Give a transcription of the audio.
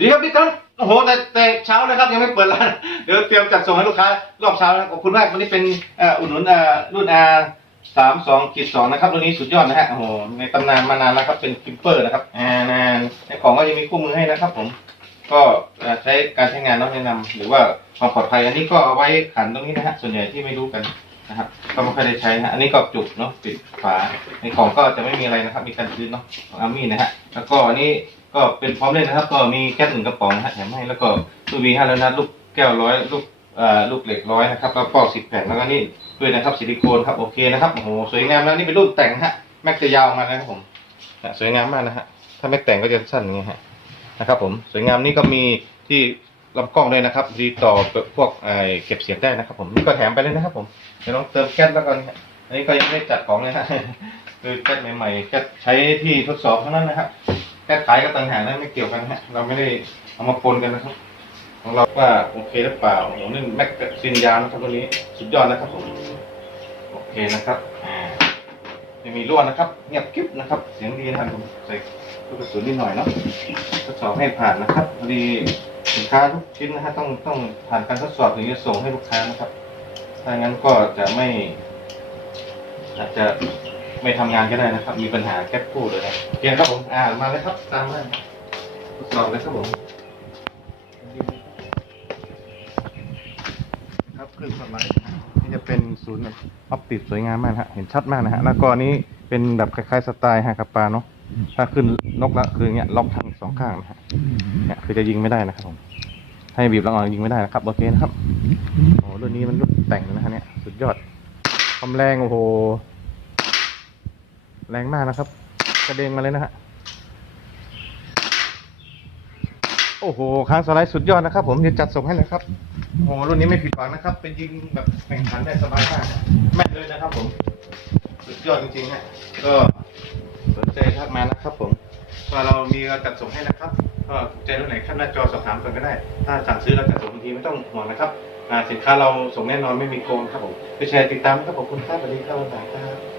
ดีครับพี่ครับโอ้โหแต่แต่เช้าเลยครับยังไม่เปิดร้านเดี๋ยวเตรียมจัดส่งให้ลูกค้ารอบเช้านะขอบคุณมากวันนี้เป็นอุดหนุนเอ่อรุ่น R สามสองขีดสองนะครับรุ่นนี้สุดยอดนะฮะโอ้โหในตำนานมานานแล้วครับเป็นคิปเปอร์นะครับอ่านานในของก็ยังมีคู่มือให้นะครับ ผม ก็ใช้การใช้งานต้องแนะนำหรือว่าความปลอดภัยอันนี้ก็เอาไว้ขันตรงนี้นะฮะส่วนใหญ่ที่ไม่รู้กันนะครับก็ไม่ค่อยได้ใช้นะฮะอันนี้ก็จุกเนาะปิดฝาในของก็จะไม่มีอะไรนะครับ มีการพื้นเนาะของอามี่นะฮะแล้วก็อันนี้ ก็เป็นพร้อมเล่นนะครับ ก็มีแก๊สหนึ่งกระป๋องนะฮะแถมให้แล้วก็ลูกวีห้าแล้วนะลูกแก้วร้อยลูกเอ่อลูกเหล็กร้อยนะครับแล้วก็สิบแผ่นแล้วก็นี่ด้วยนะครับซิลิโคนครับโอเคนะครับโอ้โหสวยงามแล้วนี่เป็นรูปแต่งนะฮะแม็กจะยาวมานะครับผมสวยงามมากนะฮะถ้าไม่แต่งก็จะสั้นอย่างเงี้ยฮะนะครับผมสวยงามนี่ก็มีที่ลำกล้องด้วยนะครับดีต่อพวกไอ้เก็บเสียงได้นะครับผมนี่ก็แถมไปเลยนะครับผมเดี๋ยวลองเติมแก๊สแล้วกันฮะอันนี้ก็ยังไม่ได้จัดของเลยฮะคือแก๊สใหม่ๆแก๊สใช้ที่ทดสอบเท่านั้นนะครับ แก๊สขายก็ต่างหากนะไม่เกี่ยวกันฮะ เราไม่ได้เอามาปนกันนะครับ ของเราว่าโอเคหรือเปล่าโอ้โหนี่แม็กซินยานะครับตัวนี้สุดยอดนะครับผมโอเคนะครับไม่มีรั่วนะครับ เงียบกิ๊บนะครับ เสียงดีนะครับผมใส่ลูกกระสุนนิดหน่อยเนาะทดสอบให้ผ่านนะครับพอดีสินค้าทุกชิ้นนะฮะต้องต้องผ่านการทดสอบถึงจะส่งให้ลูกค้านะครับถ้างั้นก็จะไม่อาจจะ ไม่ทำงานก็ได้นะครับ มีปัญหาแก๊สพูดเลยนะโอเคครับผม อ่ามาเลยครับ ตามมาทดสอบเลยครับผม ครับเครื่องสไลด์นะฮะนี่จะเป็นศูนย์แบบออปติกสวยงามมากนะฮะเห็นชัดมากนะฮะแล้วก็อันนี้เป็นแบบคล้ายๆสไตล์ฮะกับปลาเนาะถ้าขึ้นนกละคืออย่างเงี้ยล็อกทั้งสองข้างนะฮะเนี่ยคือจะยิงไม่ได้นะครับผมให้บีบแล้วอ่อนยิงไม่ได้นะครับโอเคนะครับโอ้รุ่นนี้มันรุ่นแต่งเลยนะฮะเนี่ยสุดยอดความแรงโอ้โห แรงมากนะครับ กระเด็นมาเลยนะฮะโอ้โหค้างสไลด์สุดยอดนะครับ ผมจะจัดส่งให้เลยครับโอ้โหรุ่นนี้ไม่ผิดหวังนะครับ เป็นยิงแบบแข่งขันได้สบายมากแม่นเลยนะครับ ผม สุดยอดจริงๆฮะก็สนใจทักมานะครับ ผมก็เรามีการจัดส่งให้นะครับก็ถูกใจรุ่นไหนขั้นหน้าจอสอบถามกันก็ได้ ถ้าสั่งซื้อแล้วจัดส่งบางทีไม่ต้องห่วงนะครับสินค้าเราส่งแน่นอนไม่มีโกงครับผมไปแชร์ติดตามครับผมคุณค่าสวัสดีครับวันไหนครับ